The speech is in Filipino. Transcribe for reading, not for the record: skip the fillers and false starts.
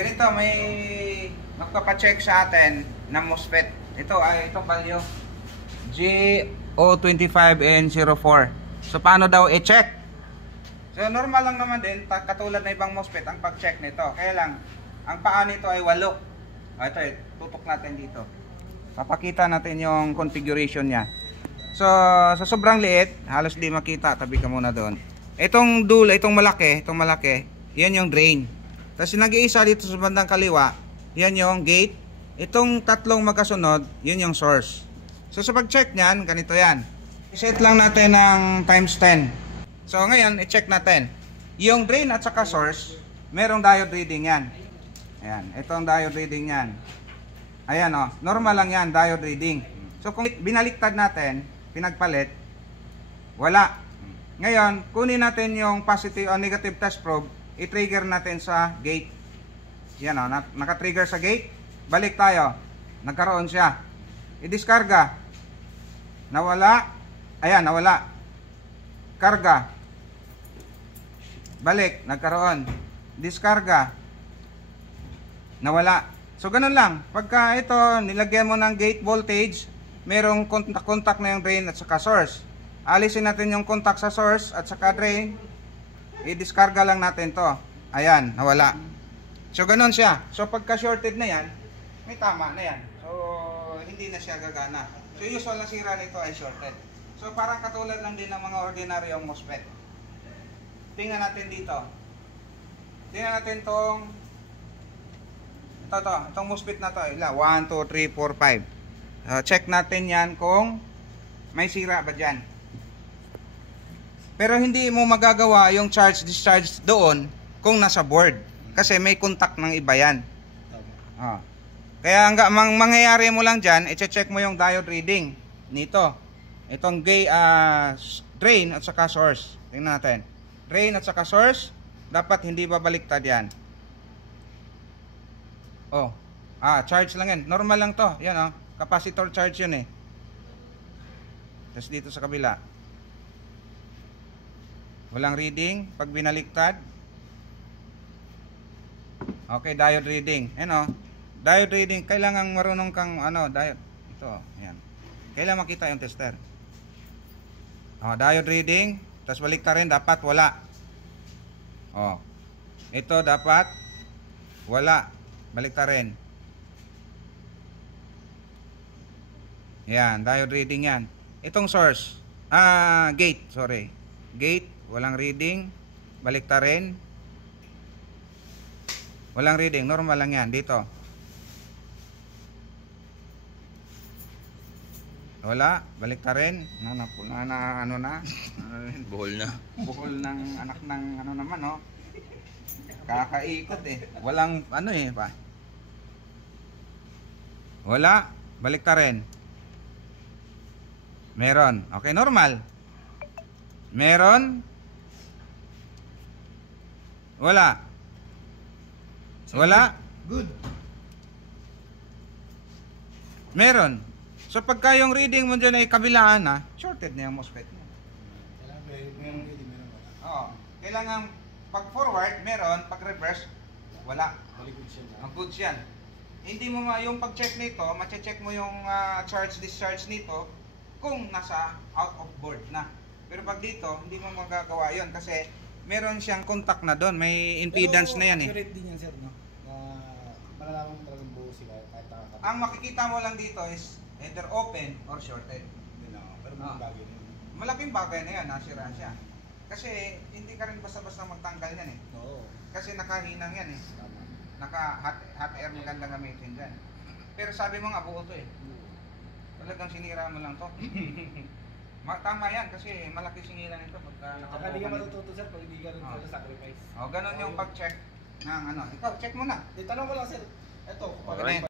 Ganito, may magpapacheck sa atin ng MOSFET. Ito ay itong value G025N04. So paano daw i-check? So normal lang naman din, katulad na ibang MOSFET ang pag-check nito. Kaya lang, ang paa nito ay 8. Ito, tutok natin dito. Papakita natin yung configuration niya. So sa sobrang liit, halos di makita. Tabi ka muna doon. Itong dulo, itong malaki, yan yung drain. Tapos nag-iisa dito sa bandang kaliwa, yan yung gate. Itong tatlong magkasunod, yun yung source. So sa pag-check niyan, ganito yan. I-set lang natin ng times 10. So ngayon, i-check natin. Yung drain at saka source, merong diode reading yan. Ayan, itong diode reading yan. Ayan o, normal lang yan, diode reading. So kung binaliktad natin, pinagpalit, wala. Ngayon, kunin natin yung positive o negative test probe, i-trigger natin sa gate. Yan o, naka-trigger sa gate. Balik tayo. Nagkaroon siya. I-diskarga. Nawala. Ayan, nawala. Karga. Balik. Nagkaroon. Diskarga. Nawala. So, ganun lang. Pagka ito, nilagyan mo ng gate voltage, merong contact na yung drain at saka source. Alisin natin yung contact sa source at saka drain. I-diskarga lang natin to. Ayan, nawala. So, ganun siya. So, pagka shorted na yan, may tama na yan. So, hindi na siya gagana. So, usual na sira nito ay shorted. So, parang katulad lang din ng mga ordinaryong MOSFET. Tingnan natin dito. Tingnan natin itong itong MOSFET na to. 1, 2, 3, 4, 5. Check natin yan kung may sira ba dyan. Pero hindi mo magagawa yung charge-discharge doon kung nasa board. Kasi may contact ng iba yan. Kaya hanggang mangyayari mo lang dyan, i-check mo yung diode reading nito. Itong drain at saka source. Tingnan natin. Drain at saka source, dapat hindi babaliktad yan. Charge lang yan. Normal lang to. Yan capacitor charge yun eh. Tapos dito sa kabila. Walang reading pag binaliktad. Okay, diode reading. Diode reading, kailangan marunong kang diode. Ito, ayan. Kailangan makita yung tester. Diode reading, tapos baliktarin dapat wala. Ito dapat wala. Baliktarin. Yan, diode reading yan. Itong source, gate, sorry. Gate, walang reading. Baliktarin. Walang reading, normal lang yan dito. Wala, baliktarin. Buhol na. Buhol ng anak ng naman kakaikot eh. Walang pa. Wala, baliktarin. Meron. Okay, normal. Meron. Wala. Wala. Good. Meron. So pagka yung reading mo dyan ay kabilaan na, shorted na yung MOSFET mo. Meron reading, meron wala. Kailangan pag forward, meron. Pag reverse, wala. Goods yan. Goods yan. Hindi mo yung pag-check nito, mache-check mo yung charge-discharge nito kung nasa out of board na. Pero pag dito, hindi mo magagawa yon kasi meron siyang contact na doon. May impedance na yan eh. Accurate din yan, sir, no? Malalaman mo talagang buo sila kahit nakakapit. Ang makikita mo lang dito is either open or shorted. Pero malaking bagay na yun. Malaking bagay na yan, nasira siya. Kasi hindi ka rin basta-basta magtanggal yan eh. Oo. Kasi nakahinang yan eh. Tama. Naka-hot air maganda gamitin dyan. Pero sabi mo nga buo to eh. Talagang sinira mo lang to. Tama yan kasi malaki sinira nito pagka Saka hindi ka matututo, sir, pag hindi ka rin sacrifice. Ganun yung pag-check ng Ikaw, check mo na. Tanong ko lang, sir. Ito, Alright.